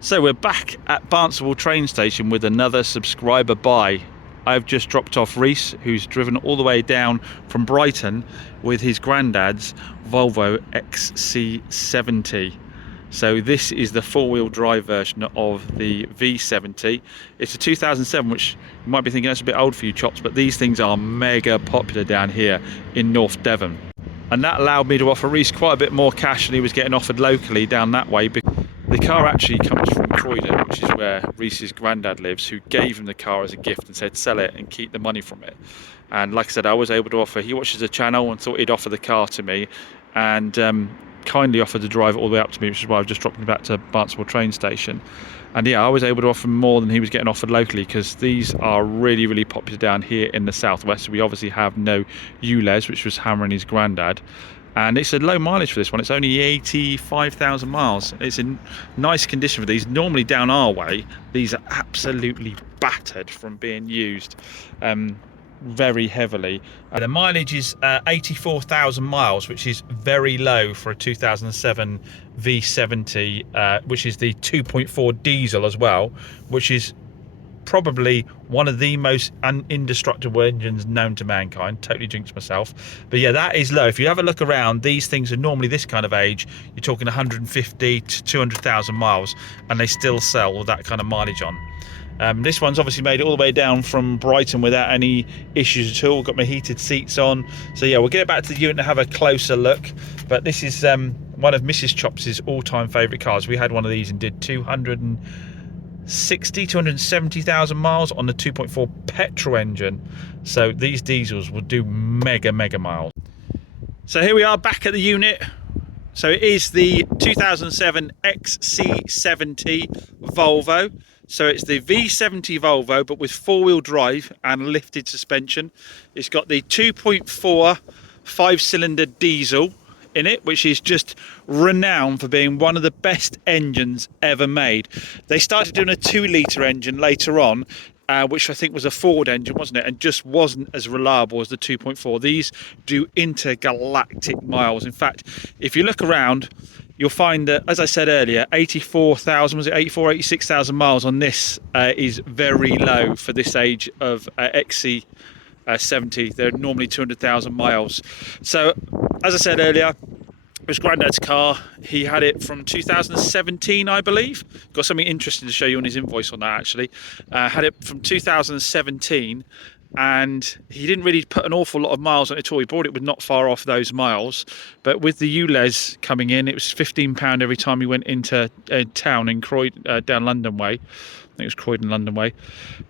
So we're back at Barnstable train station with another subscriber buy. I've just dropped off Reese, who's driven all the way down from Brighton with his granddad's Volvo XC70. So this is the four-wheel drive version of the V70. It's a 2007, which you might be thinking that's a bit old for you chops, but these things are mega popular down here in North Devon. And that allowed me to offer Reese quite a bit more cash than he was getting offered locally down that way. The car actually comes from Croydon, which is where Reese's granddad lives, who gave him the car as a gift and said sell it and keep the money from it. And like I said, I was able to offer, he watches the channel and thought he'd offer the car to me, and kindly offered to drive it all the way up to me, which is why I've just dropped him back to Barnstable train station. And yeah, I was able to offer more than he was getting offered locally, because these are really, really popular down here in the southwest. We obviously have no ULEZ, which was hammering his granddad. And it's a low mileage for this one. It's only 85,000 miles. It's in nice condition for these. Normally down our way, these are absolutely battered from being used very heavily. The mileage is 84,000 miles, which is very low for a 2007 V70, which is the 2.4 diesel as well, which is probably one of the most indestructible engines known to mankind. Totally jinxed myself, but yeah, that is low. If you have a look around, these things are normally this kind of age, you're talking 150 to 200,000 miles, and they still sell with that kind of mileage on. This one's obviously made it all the way down from Brighton without any issues at all. Got my heated seats on. So yeah, we'll get back to the unit and have a closer look. But this is one of Mrs. Chops' all-time favourite cars. We had one of these and did 270,000 miles on the 2.4 petrol engine. So these diesels will do mega miles. So here we are back at the unit. So it is the 2007 XC70 Volvo. So it's the V70 Volvo, but with four-wheel drive and lifted suspension. It's got the 2.4 5-cylinder diesel in it, which is just renowned for being one of the best engines ever made. They started doing a 2-litre engine later on, which I think was a Ford engine, wasn't it? And just wasn't as reliable as the 2.4. These do intergalactic miles. In fact, if you look around, you'll find that, as I said earlier, 84,000, was it 84, 86,000 miles on this is very low for this age of XC70. They're normally 200,000 miles. So, as I said earlier, it was Grandad's car. He had it from 2017, I believe. Got something interesting to show you on his invoice on that, actually. Had it from 2017. And he didn't really put an awful lot of miles on it at all. He bought it with not far off those miles, but with the ULEZ coming in, it was £15 every time he went into town in Croydon, down London way. I think it was Croydon, London way.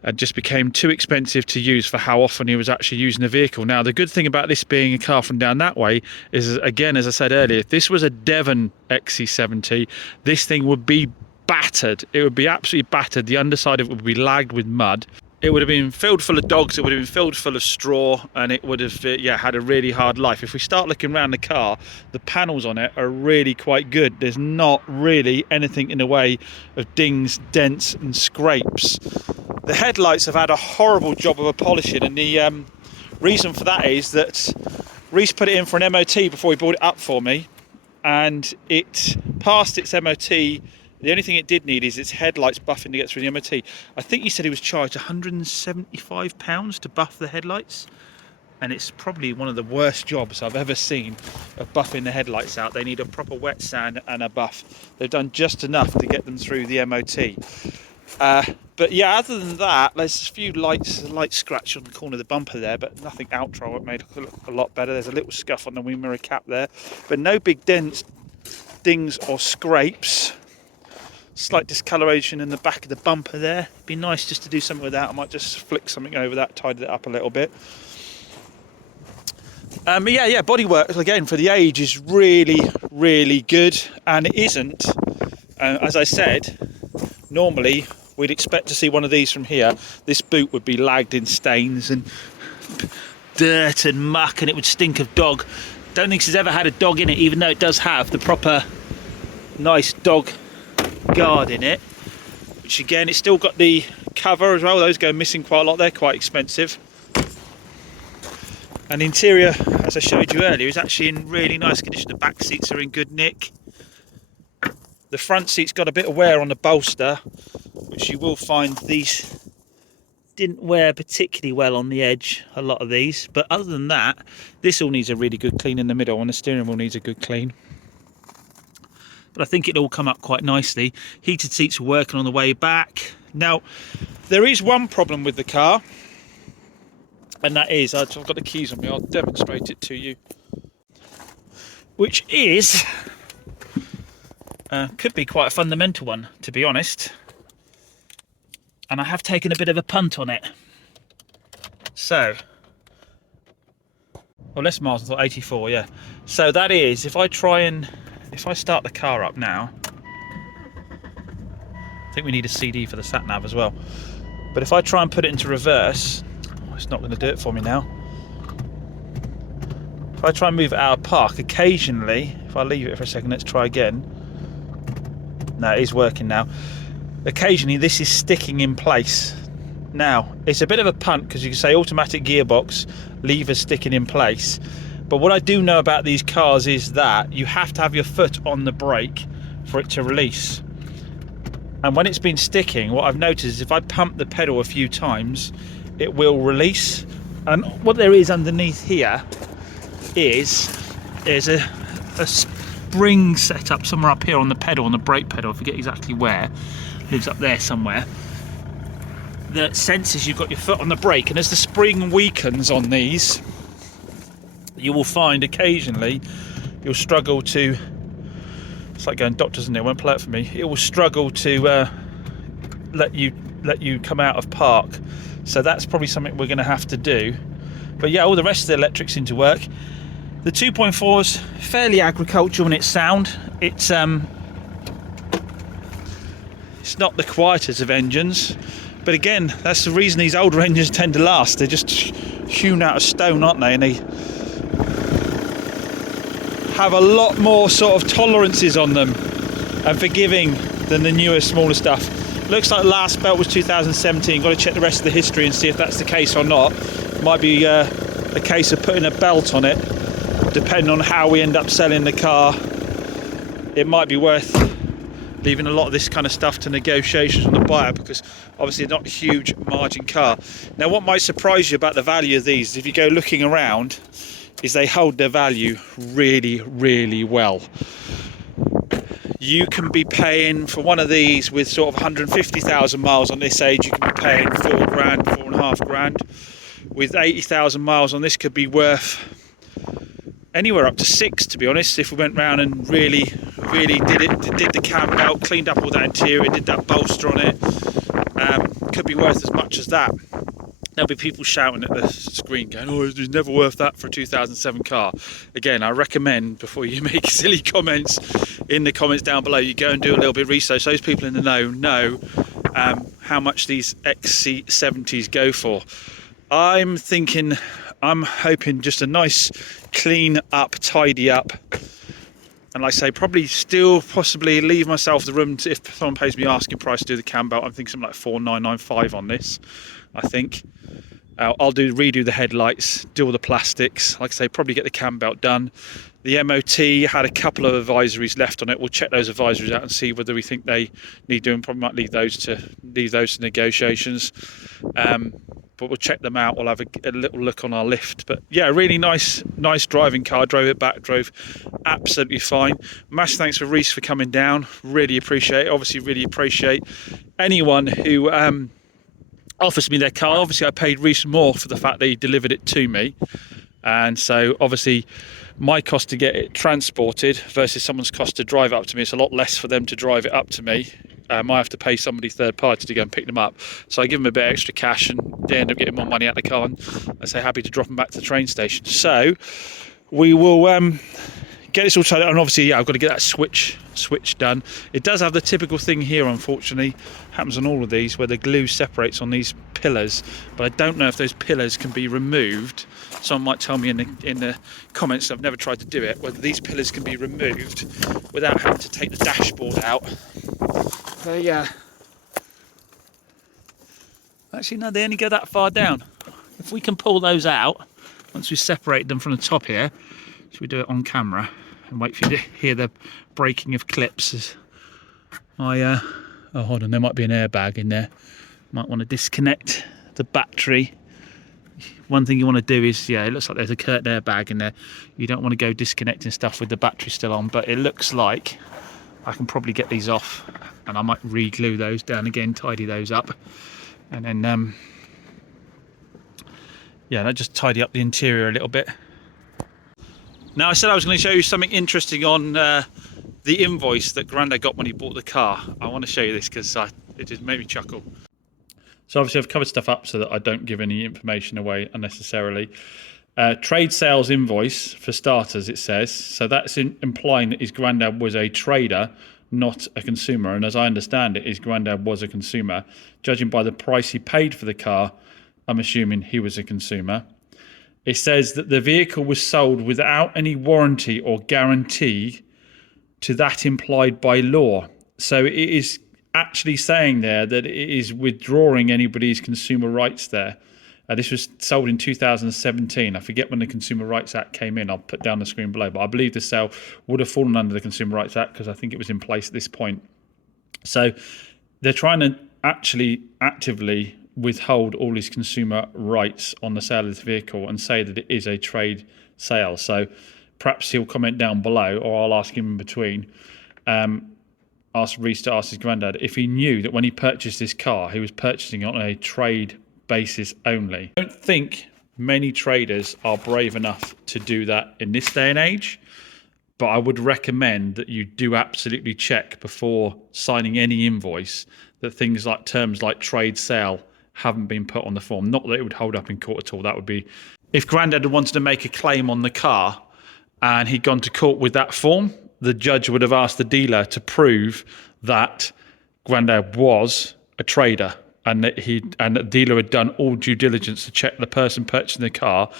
It just became too expensive to use for how often he was actually using the vehicle. Now, the good thing about this being a car from down that way is, again, as I said earlier, if this was a Devon XC70, this thing would be battered. It would be absolutely battered. The underside of it would be lagged with mud. It would have been filled full of dogs, it would have been filled full of straw, and it would have had a really hard life. If we start looking around the car, the panels on it are really quite good. There's not really anything in the way of dings, dents and scrapes. The headlights have had a horrible job of a polishing, and the reason for that is that Reese put it in for an MOT before he brought it up for me, and it passed its MOT. The only thing it did need is its headlights buffing to get through the MOT. I think he said he was charged £175 to buff the headlights. And it's probably one of the worst jobs I've ever seen of buffing the headlights out. They need a proper wet sand and a buff. They've done just enough to get them through the MOT. But yeah, other than that, there's a few light scratch on the corner of the bumper there, but nothing outro. It made it look a lot better. There's a little scuff on the wing mirror cap there, but no big dents, dings or scrapes. Slight discoloration in the back of the bumper there. Be nice just to do something with that. I might just flick something over that, tidy it up a little bit. But yeah, bodywork again for the age is really good, and it isn't. As I said, normally we'd expect to see one of these from here. This boot would be lagged in stains and dirt and muck, and it would stink of dog. Don't think it's ever had a dog in it, even though it does have the proper nice dog guard in it, which again, it's still got the cover as well. Those go missing quite a lot. They're quite expensive. And the interior, as I showed you earlier, is actually in really nice condition. The back seats are in good nick. The front seat's got a bit of wear on the bolster, which you will find these didn't wear particularly well on the edge, a lot of these. But other than that, this all needs a really good clean in the middle, and the steering wheel needs a good clean. But I think it'll all come up quite nicely. Heated seats are working on the way back. Now, there is one problem with the car, and that is, I've got the keys on me, I'll demonstrate it to you. Which is, could be quite a fundamental one, to be honest. And I have taken a bit of a punt on it. So, well, less miles, I thought 84, yeah. So that is, if I start the car up now, I think we need a CD for the sat nav as well. But if I try and put it into reverse, it's not going to do it for me now. If I try and move it out of park, occasionally, if I leave it for a second, let's try again. No, it is working now. Occasionally this is sticking in place. Now, it's a bit of a punt because you can say automatic gearbox, levers sticking in place. But what I do know about these cars is that you have to have your foot on the brake for it to release. And when it's been sticking, what I've noticed is if I pump the pedal a few times, it will release. And what there is underneath here is there's a spring set up somewhere up here on the pedal, on the brake pedal, I forget exactly where, lives up there somewhere, that senses you've got your foot on the brake. And as the spring weakens on these, you will find occasionally you'll struggle to, it's like going doctors, isn't it? It won't play it for me. It will struggle to let you come out of park. So that's probably something we're going to have to do. But yeah, all the rest of the electrics seem to work. The 2.4 is fairly agricultural in its sound. It's not the quietest of engines, but again, that's the reason these older engines tend to last. They're just hewn out of stone, aren't they? And they have a lot more sort of tolerances on them and forgiving than the newer, smaller stuff. Looks like the last belt was 2017. Got to check the rest of the history and see if that's the case or not. Might be a case of putting a belt on it. Depending on how we end up selling the car, it might be worth leaving a lot of this kind of stuff to negotiations on the buyer, because obviously they're not a huge margin car. Now, what might surprise you about the value of these, if you go looking around, is they hold their value really, really well. You can be paying for one of these with sort of 150,000 miles on this age, you can be paying £4 grand, £4.5 grand. With 80,000 miles on this, could be worth anywhere up to 6, to be honest, if we went round and really did the cam belt, cleaned up all that interior, did that bolster on it. Could be worth as much as that. There'll be people shouting at the screen going, oh, it's never worth that for a 2007 car. Again, I recommend, before you make silly comments in the comments down below, you go and do a little bit of research. Those people in the know how much these XC70s go for. I'm hoping just a nice clean up, tidy up, and like I say, probably still possibly leave myself the room to, if someone pays me asking price to do the cam belt, I'm thinking something like 4,995 on this. I think I'll redo the headlights, do all the plastics, like I say, probably get the cam belt done. The MOT had a couple of advisories left on it. We'll check those advisories out and see whether we think they need doing. Probably might leave those to negotiations. But we'll check them out. We'll have a little look on our lift. But yeah, really nice driving car. Drove it back, drove absolutely fine. Massive thanks for Reese for coming down. Really appreciate it. Obviously, really appreciate anyone who offers me their car. Obviously, I paid Reese more for the fact that he delivered it to me. And so obviously my cost to get it transported versus someone's cost to drive it up to me, it's a lot less for them to drive it up to me. I have to pay somebody third party to go and pick them up, so I give them a bit of extra cash and they end up getting more money out of the car, and I say happy to drop them back to the train station. So we will get this all tied up, and obviously I've got to get that switch done. It does have the typical thing here, unfortunately, happens on all of these, where the glue separates on these pillars, but I don't know if those pillars can be removed. Someone might tell me in the comments, I've never tried to do it, whether these pillars can be removed without having to take the dashboard out. Yeah. Actually, no, they only go that far down. If we can pull those out, once we separate them from the top here, should we do it on camera and wait for you to hear the breaking of clips? oh hold on, there might be an airbag in there. Might want to disconnect the battery. One thing you want to do is, yeah, it looks like there's a curtain airbag in there. You don't want to go disconnecting stuff with the battery still on, but it looks like I can probably get these off, and I might re-glue those down again, tidy those up, and then yeah, that just tidy up the interior a little bit. Now, I said I was going to show you something interesting on the invoice that Grandad got when he bought the car. I want to show you this because it just made me chuckle. So obviously I've covered stuff up so that I don't give any information away unnecessarily. Trade sales invoice, for starters, it says. So that's implying that his granddad was a trader, not a consumer. And as I understand it, his granddad was a consumer. Judging by the price he paid for the car, I'm assuming he was a consumer. It says that the vehicle was sold without any warranty or guarantee to that implied by law. So it is actually saying there that it is withdrawing anybody's consumer rights there. This was sold in 2017. I forget when the Consumer Rights Act came in. I'll put down the screen below. But I believe the sale would have fallen under the Consumer Rights Act because I think it was in place at this point. So they're trying to actually actively withhold all his consumer rights on the sale of this vehicle and say that it is a trade sale. So perhaps he'll comment down below, or I'll ask him in between. Ask Reece to ask his granddad if he knew that when he purchased this car, he was purchasing it on a trade basis only. I don't think many traders are brave enough to do that in this day and age, but I would recommend that you do absolutely check before signing any invoice that things like terms like trade sale haven't been put on the form. Not that it would hold up in court at all. That would be if Grandad had wanted to make a claim on the car and he'd gone to court with that form, the judge would have asked the dealer to prove that Grandad was a trader and that the dealer had done all due diligence to check the person purchasing the car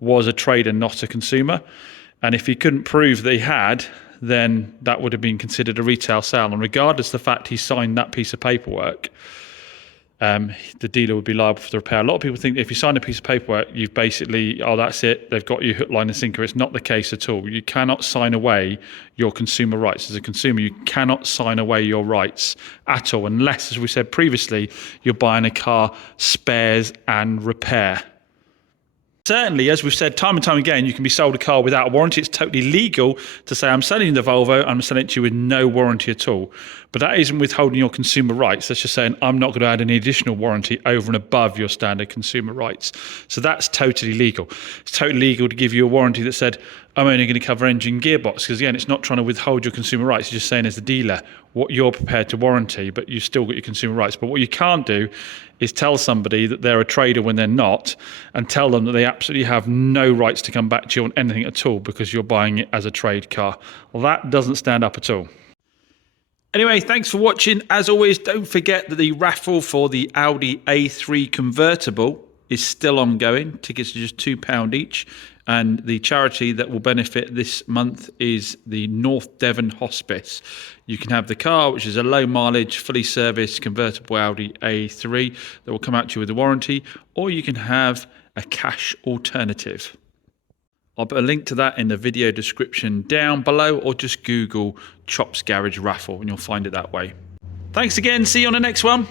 was a trader, not a consumer. And if he couldn't prove that he had, then that would have been considered a retail sale. And regardless of the fact he signed that piece of paperwork, the dealer would be liable for the repair. A lot of people think if you sign a piece of paperwork, you've basically, oh, that's it, they've got you hook, line and sinker. It's not the case at all. You cannot sign away your consumer rights. As a consumer, you cannot sign away your rights at all, unless, as we said previously, you're buying a car, spares and repair. Certainly, as we've said time and time again, you can be sold a car without a warranty. It's totally legal to say, I'm selling you the Volvo, I'm selling it to you with no warranty at all. But that isn't withholding your consumer rights. That's just saying, I'm not going to add any additional warranty over and above your standard consumer rights. So that's totally legal. It's totally legal to give you a warranty that said, I'm only going to cover engine gearbox, because again, it's not trying to withhold your consumer rights. It's just saying as the dealer what you're prepared to warranty, but you've still got your consumer rights. But what you can't do is tell somebody that they're a trader when they're not, and tell them that they absolutely have no rights to come back to you on anything at all because you're buying it as a trade car. Well, that doesn't stand up at all. Anyway, thanks for watching. As always, don't forget that the raffle for the Audi A3 convertible is still ongoing. Tickets are just £2 each. And the charity that will benefit this month is the North Devon Hospice. You can have the car, which is a low mileage, fully serviced convertible Audi A3 that will come out to you with a warranty, or you can have a cash alternative. I'll put a link to that in the video description down below, or just Google Chops Garage Raffle and you'll find it that way. Thanks again. See you on the next one.